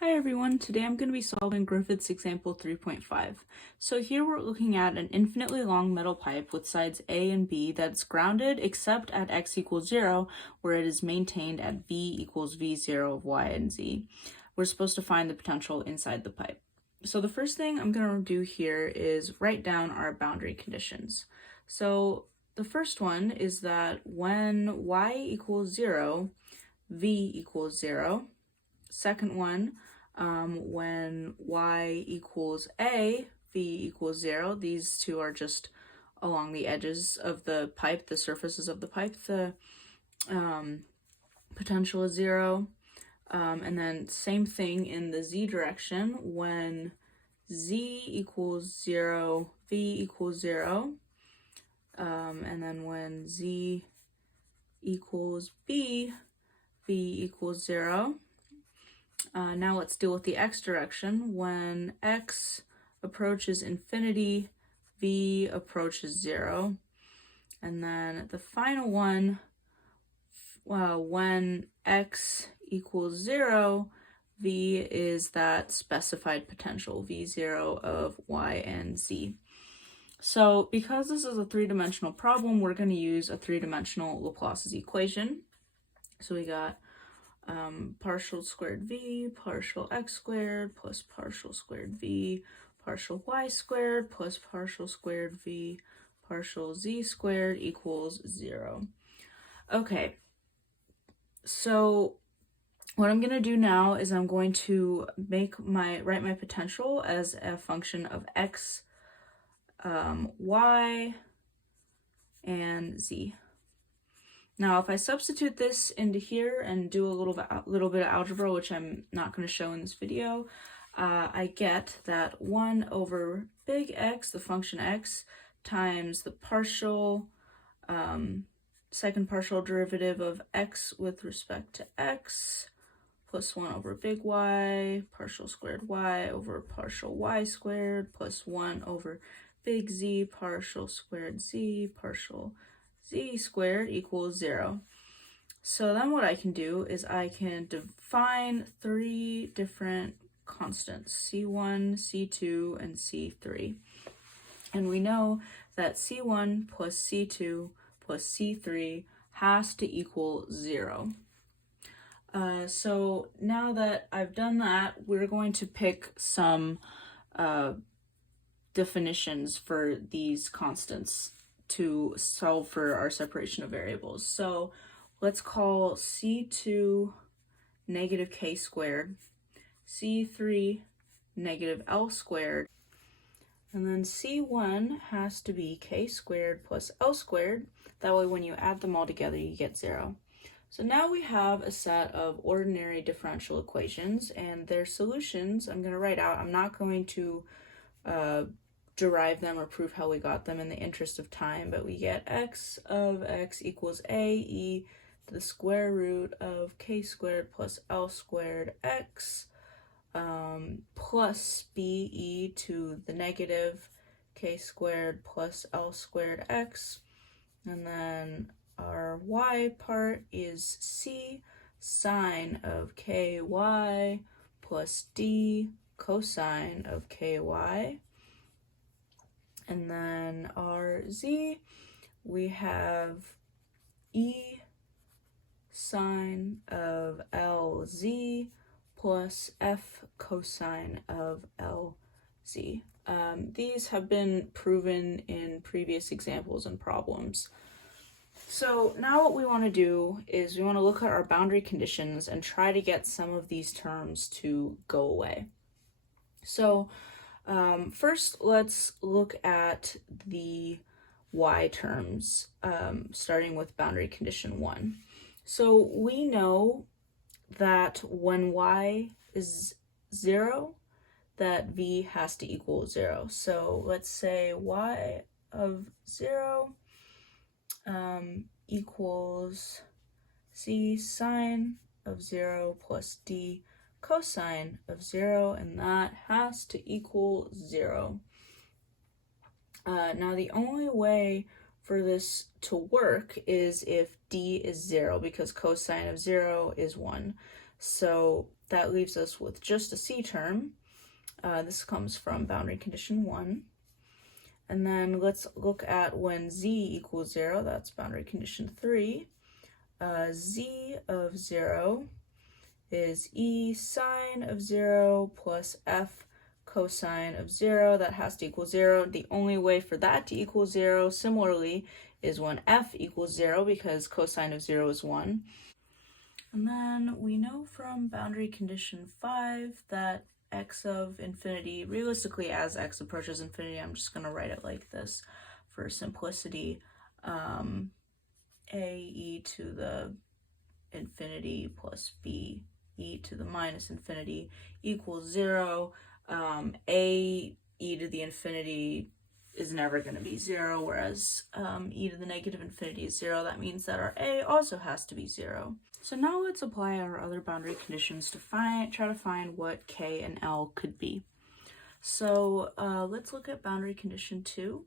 Hi everyone, today I'm going to be solving Griffiths Example 3.5. So here we're looking at an infinitely long metal pipe with sides A and B that's grounded except at x equals 0, where it is maintained at V equals V0 of y and z. We're supposed to find the potential inside the pipe. So the first thing I'm going to do here is write down our boundary conditions. So the first one is that when y equals 0, V equals 0. Second one, when y equals a, v equals 0. These two are just along the edges of the pipe, the surfaces of the pipe. The potential is 0. And then same thing in the z direction. When z equals 0, v equals 0. And then when z equals b, v equals 0. Now let's deal with the x direction. When x approaches infinity, v approaches 0. And then the final one, when x equals 0, v is that specified potential, v0 of y and z. So because this is a three-dimensional problem, we're going to use a three-dimensional Laplace's equation. So we got partial squared v partial x squared plus partial squared v partial y squared plus partial squared v partial z squared equals 0. Okay, so what I'm going to do now is I'm going to write my potential as a function of x, y, and z. Now, if I substitute this into here and do a little bit of algebra, which I'm not going to show in this video, I get that 1 over big X, the function x, times the second partial derivative of x with respect to x, plus 1 over big Y, partial squared y over partial y squared, plus 1 over big Z, partial squared z, partial z squared equals 0. So then what I can do is I can define three different constants, C1, C2, and C3. And we know that C1 plus C2 plus C3 has to equal 0. So now that I've done that, we're going to pick some definitions for these constants to solve for our separation of variables. So let's call C2 negative k squared, C3 negative l squared, and then C1 has to be k squared plus l squared. That way when you add them all together, you get 0. So now we have a set of ordinary differential equations, and their solutions I'm going to write out. I'm not going to derive them or prove how we got them in the interest of time, but we get x of x equals a e to the square root of k squared plus l squared x plus b e to the negative k squared plus l squared x, and then our y part is c sine of ky plus d cosine of ky. And then our z, we have e sine of lz plus f cosine of lz. These have been proven in previous examples and problems. So now what we want to do is we want to look at our boundary conditions and try to get some of these terms to go away. So first, let's look at the y terms, starting with boundary condition 1. So we know that when y is 0, that v has to equal 0. So let's say y of 0 equals c sine of 0 plus d cosine of 0, and that has to equal 0. Now the only way for this to work is if d is 0, because cosine of 0 is 1. So that leaves us with just a c term. This comes from boundary condition 1. And then let's look at when z equals 0, that's boundary condition 3. Z of 0 is e sine of 0 plus f cosine of 0. That has to equal 0. The only way for that to equal 0, similarly, is when f equals 0 because cosine of 0 is 1. And then we know from boundary condition 5 that x of infinity, realistically as x approaches infinity, I'm just going to write it like this for simplicity, a e to the infinity plus b e to the minus infinity equals 0. A e to the infinity is never going to be 0, whereas e to the negative infinity is 0. That means that our a also has to be 0. So now let's apply our other boundary conditions to try to find what k and l could be. So let's look at boundary condition 2.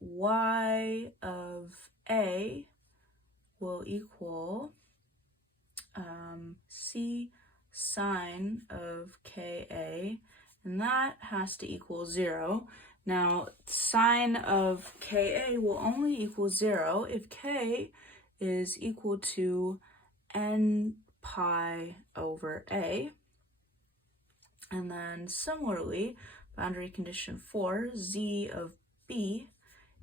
Y of a will equal c sine of ka, and that has to equal 0. Now, sine of ka will only equal 0 if k is equal to n pi over a. And then similarly, boundary condition 4, z of b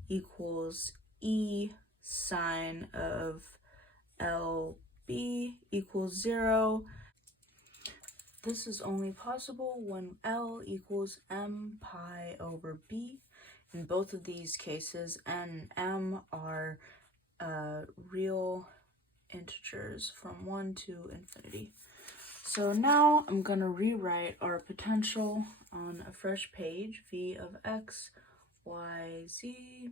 equals e sine of lb equals 0. This is only possible when L equals m pi over b. In both of these cases, n and m are real integers from 1 to infinity. So now I'm going to rewrite our potential on a fresh page. V of x, y, z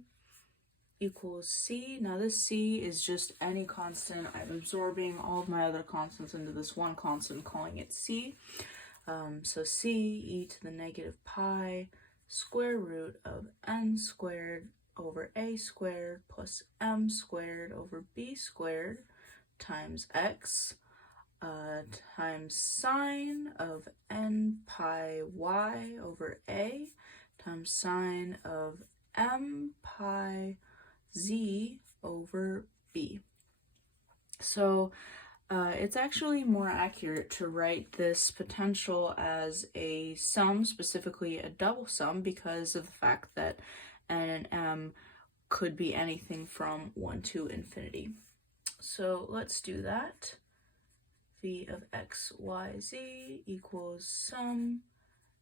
equals c. Now this c is just any constant. I'm absorbing all of my other constants into this one constant, calling it c. So c e to the negative pi square root of n squared over a squared plus m squared over b squared times x times sine of n pi y over a times sine of m pi z over b. So it's actually more accurate to write this potential as a sum, specifically a double sum, because of the fact that n and m could be anything from 1 to infinity. So let's do that. V of x, y, z equals sum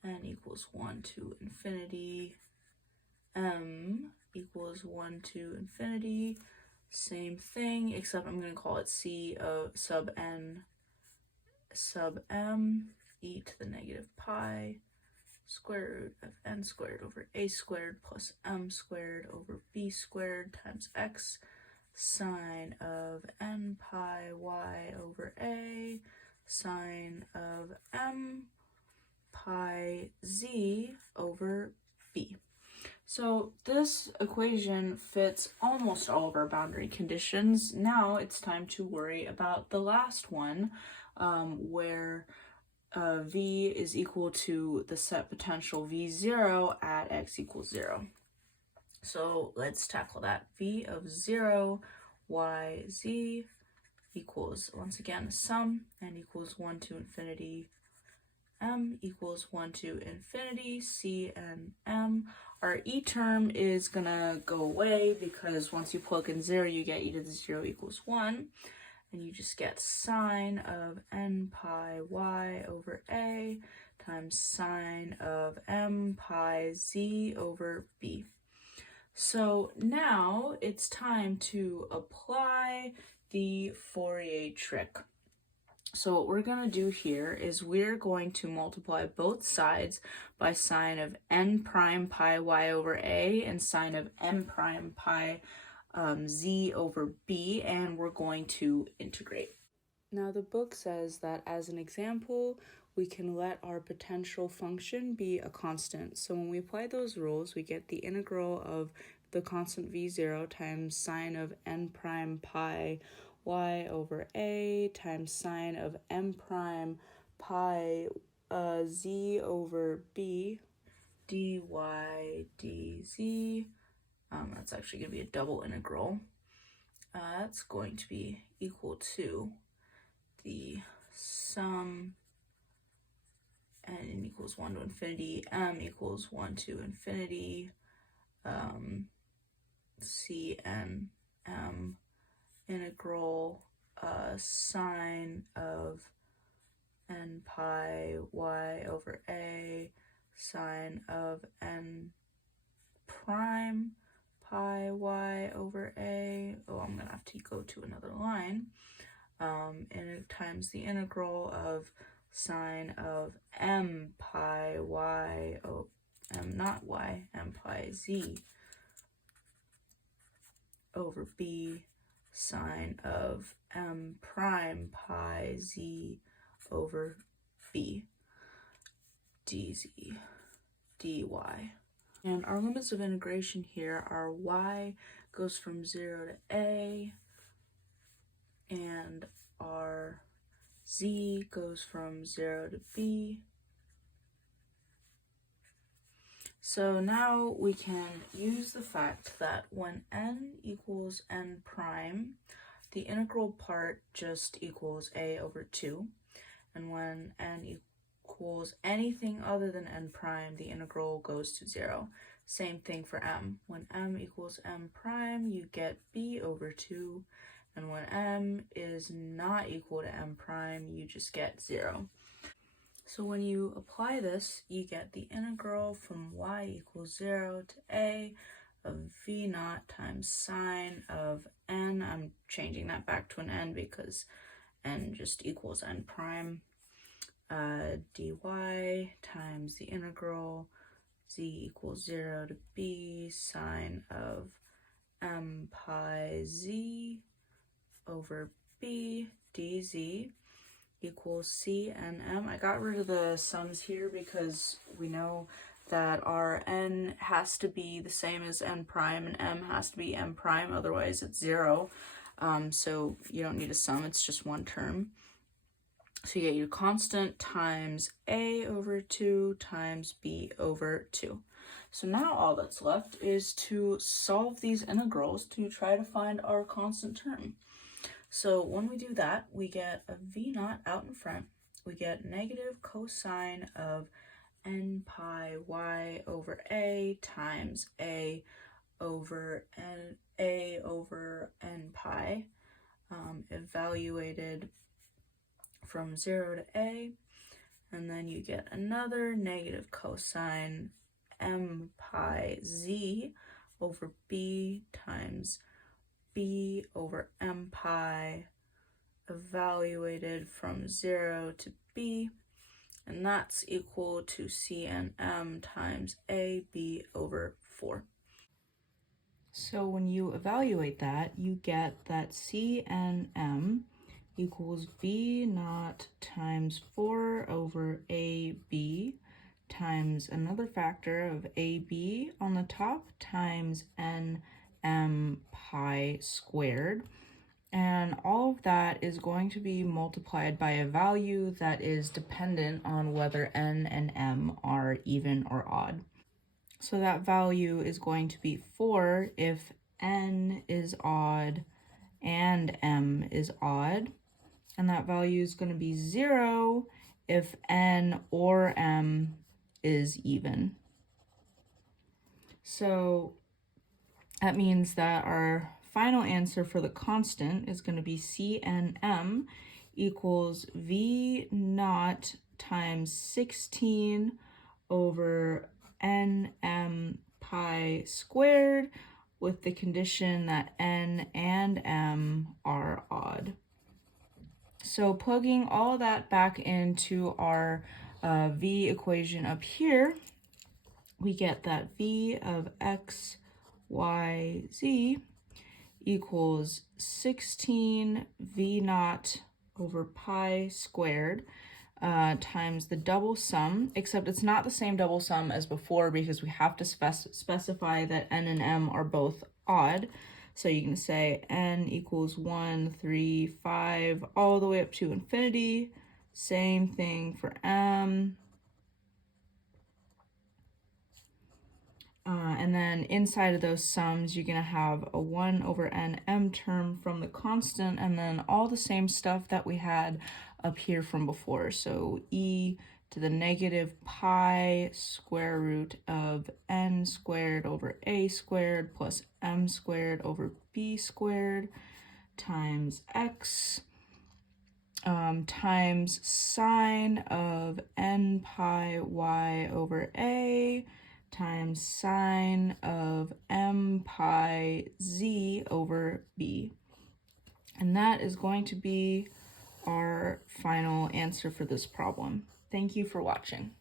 n equals 1 to infinity, m equals 1 to infinity. Same thing, except I'm going to call it c of sub n sub m e to the negative pi square root of n squared over a squared plus m squared over b squared times x sine of n pi y over a sine of m pi z over b. So this equation fits almost all of our boundary conditions. Now it's time to worry about the last one, where v is equal to the set potential v0 at x equals 0. So let's tackle that. V of 0, y, z equals, once again, a sum, n equals 1 to infinity, m equals 1 to infinity, c and m. Our e term is going to go away because once you plug in 0, you get e to the 0 equals 1. And you just get sine of n pi y over a times sine of m pi z over b. So now it's time to apply the Fourier trick. So what we're going to do here is we're going to multiply both sides by sine of n prime pi y over a and sine of m prime pi z over b, and we're going to integrate. Now the book says that as an example, we can let our potential function be a constant. So when we apply those rules, we get the integral of the constant v0 times sine of n prime pi y over a times sine of m prime pi z over b dy dz. That's actually going to be a double integral. That's going to be equal to the sum n equals 1 to infinity, m equals 1 to infinity, cn m integral sine of n pi y over a sine of n prime pi y over a. Oh, I'm gonna have to go to another line. And times the integral of sine of m pi y, m not y, m pi z over b sine of m prime pi z over b dz dy. And our limits of integration here are y goes from 0 to a, and our z goes from 0 to b. So now we can use the fact that when n equals n prime, the integral part just equals a over 2. And when n equals anything other than n prime, the integral goes to 0. Same thing for m. When m equals m prime, you get b over 2. And when m is not equal to m prime, you just get 0. So when you apply this, you get the integral from y equals 0 to a of v naught times sine of n. I'm changing that back to an n because n just equals n prime. Dy times the integral z equals 0 to b sine of m pi z over b dz equals c and m. I got rid of the sums here because we know that our n has to be the same as n prime and m has to be m prime, otherwise it's 0. So you don't need a sum, it's just one term. So you get your constant times a over 2 times b over 2. So now all that's left is to solve these integrals to try to find our constant term. So when we do that, we get a v naught out in front. We get negative cosine of n pi y over a times a over n pi, evaluated from 0 to a. And then you get another negative cosine m pi z over b times b over m pi, evaluated from 0 to b, and that's equal to c and m times a b over 4. So when you evaluate that, you get that c and m equals v naught times 4 over ab times another factor of ab on the top times n m pi squared, and all of that is going to be multiplied by a value that is dependent on whether n and m are even or odd. So that value is going to be 4 if n is odd and m is odd, and that value is going to be 0 if n or m is even. So that means that our final answer for the constant is going to be cnm equals v naught times 16 over nm pi squared, with the condition that n and m are odd. So plugging all that back into our v equation up here, we get that v of x, y, z equals 16 v naught over pi squared times the double sum, except it's not the same double sum as before because we have to specify that n and m are both odd. So you can say n equals 1, 3, 5, all the way up to infinity. Same thing for m. And then inside of those sums, you're going to have a 1 over n m term from the constant, and then all the same stuff that we had up here from before. So e to the negative pi square root of n squared over a squared plus m squared over b squared times x times sine of n pi y over a times sine of m pi z over b. And that is going to be our final answer for this problem. Thank you for watching.